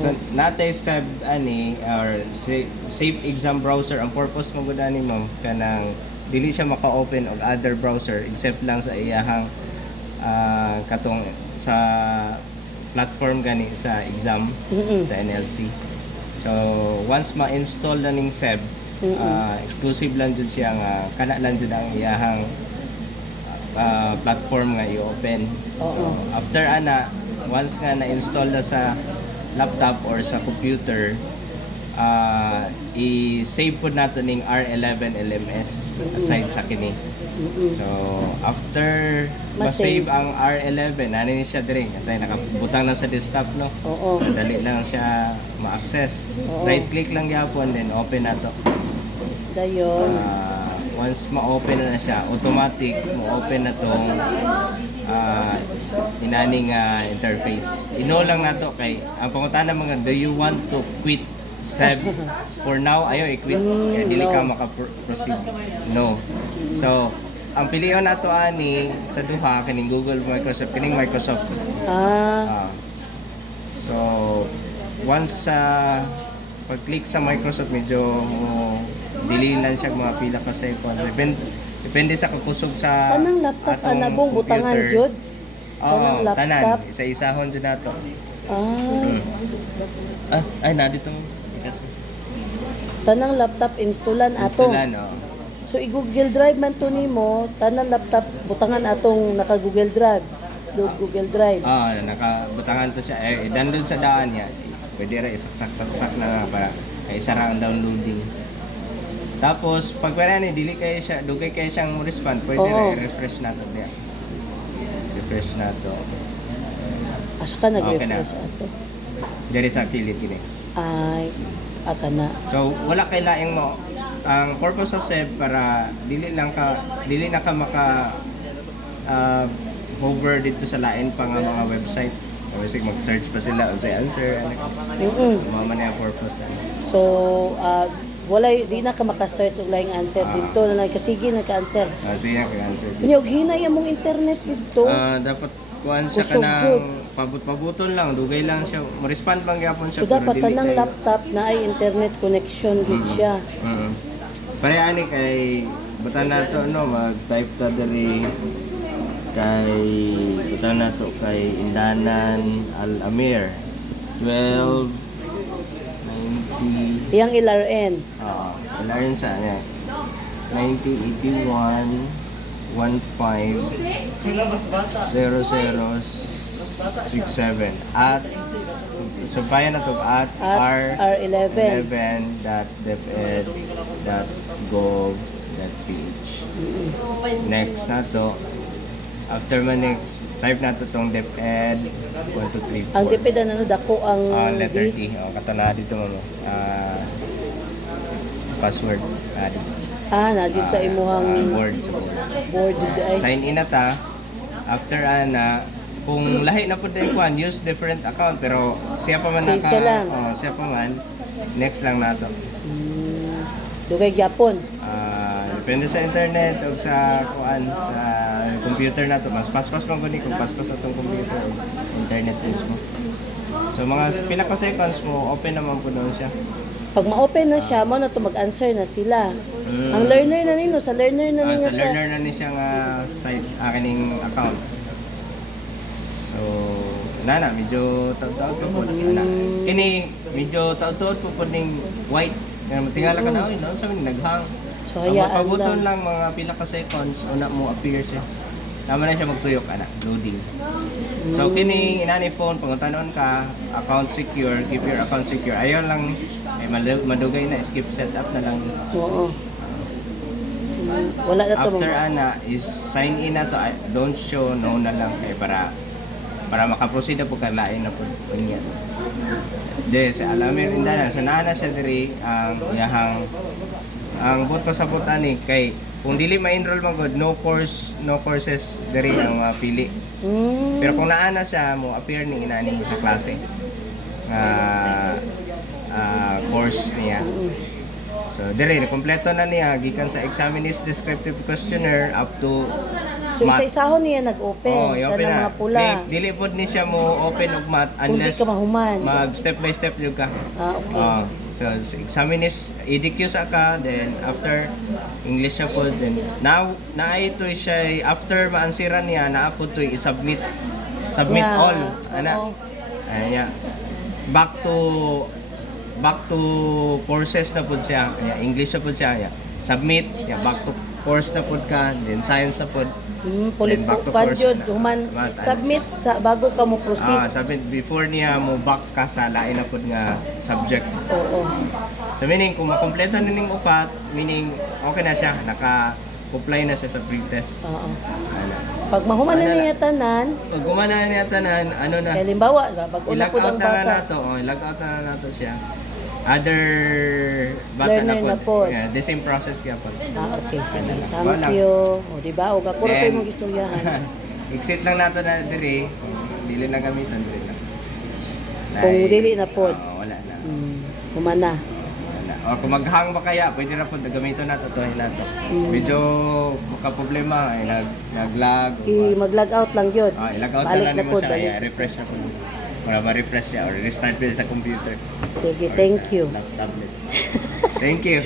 So natay sa ani or safe exam browser ang purpose mo gud ani ma'am kanang dili siya maka-open og other browser except lang sa iyahang katong sa platform gani sa exam sa NLC. So once ma-install na ning SEB, exclusive lang jud siya nga kana lang jud ang iyahang platform nga i-open. So after ana, once nga na-install na sa laptop or sa computer, i-save po nato ning R11 LMS aside sa kini. So after ma-save ang R11, ano ni siya dire, antay nakabutang na sa desktop no. Oo. Dali lang siya ma-access. Right click lang gyapon then open nato. Dayon. Once ma-open na siya, automatic mo-open na tong inaning interface. Ino lang nato kay ang pangutana mga, do you want to quit SEB? For now ayo i-quit kay dili ka maka-proceed. No. So ang pilion nato ani sa duha kining Google, Microsoft, kining Microsoft. So once pag-click sa Microsoft, medyo dili lang siya mga pila ka seconds. Depende sa kakusog sa Tanang laptop anabong butangan jud. Tanang laptop. Tanan, isa-isahon jud nato. Ay na dito. Tanang laptop installan ato. Instalan, oh. So i-Google Drive man to nimo, tanang laptop butangan atong naka Google Drive. Google Drive. Nakabutangan to siya. Dandun sa daan niya. Pwede ra isaksak na nga para isa ra ang downloading. Tapos pag wala ni dili kay siya, dugay kay siyang respond, pwede ra i-refresh nato diya. Refresh nato. Asa ka nag-refresh ato? Diri sa pilit kini. Ay, aka na. So wala kay laing mo. Ang purpose sa SEB para dili na ka maka hover dito sa lain pa nga mga website. Kasi mag-search pa sila unsay answer. Mama na yung purpose. So, walay di na ka maka-search og laing answer dito na kasige naka-answer. Siya ka-answer. Kunya og hinay among internet dito. Dapat kuan siya Kusog jud. pabut-pabuton lang, dugay lang siya. Mo-respond lang gyapon siya. So dapat tanang laptop na ay internet connection jud siya. Pare ani kay butan nato no mag-type ta diri kay butan nato kay Indanan Al-Amir 1290 Iyang LRN. LRN sa niya 1981 15 0067 at subayan na to at r11.deped.gov.ph. Next na to, after man next, type na to tong DepEd 1234. Ang DepEd ano dako ang letter D. Kato na dito mo. Password. na dito sa imuhang board. board dito ay. Sign in na ta. After kung lahi na po din kuan, use different account pero siya pa man siya pa man next lang nato. Dugay gyapon. Depende sa internet o sa kuan sa computer nato, mas paspas man guni kung paspas atong computer o internet mismo. So mga pila ka seconds mo open naman po doon siya. Pag ma-open na siya, mo na to mag-answer na sila. Ang learner na nino, sa learner na nino sa learner na ni siya nga site akining account. So, medyo taud-taud po po. Kini, medyo taud-taud po po ning white. Kaya matingala ka na, no? Sabi ni naghang. So, hayaan pabuton lang mga pila ka seconds, una mo appear siya. Tama na siya magtuyok, loading. So, kini, inani phone, panguntanon ka, account secure, keep your account secure. Ayaw lang, madugay na, skip setup na lang. Oo. Wala na to. After is sign in na to, don't show, no na lang kay para makaproceed na po kalain na po niya. Sa Al-Amir Indanan, sa nana siya diri ang yahang ang bot sa botani kay kung dili ma-enroll man god no courses diri ang pili. Pero kung naana siya mo appear ni inani na klase course niya. So dire kompleto na niya gikan sa examinees descriptive questionnaire up to So isa-isahon niya nag-open. Oh, i-open Tanang na. mga pula. Dili pod ni siya mo open og math Kung di unless ka mahuman. mag step by step jud ka. Okay. So examine is EDQ sa ka, then after English siya po, then now naay to siya after maansiran niya naa po to i-submit Yeah, all ana. oo. Aya. Back to courses na po siya. Aya, English na po siya. Aya. Submit, back to course na po ka, then science na po. Pulit Then back po to course jud na. human Math. submit sa bago ka mo proceed. Submit before niya mo back ka sa lain na po nga subject. Oo. So meaning kung makompleto na ning upat, meaning okay na siya, naka-comply na siya sa pre-test. Oo. Ano. Pag mahuman na niya tanan, Pag gumana niya tanan, ano na, kaya limbawa, bago na i-log po out ang na bata. nato, i-log out na nato siya. Other bata Learner na na po. po. Yeah, the same process kaya po. Okay, sige. Wala. Thank you. O, di ba? O, gakuro Then, kayo mong istoryahan. Exit lang nato na dire, dili na gamitan dire lang. Kung dili na pod. Wala na. Human na. Wala. O kung maghang ba kaya, pwede na po gamiton nato to nato. Medyo makaproblema ay nag-lag. Mag-log out lang yun. I-log out Balik na lang na mo pod. siya, Balik. refresh na po. Para ma-refresh siya or restart po sa computer. Sige, Or thank sa you. Tablet. Thank you.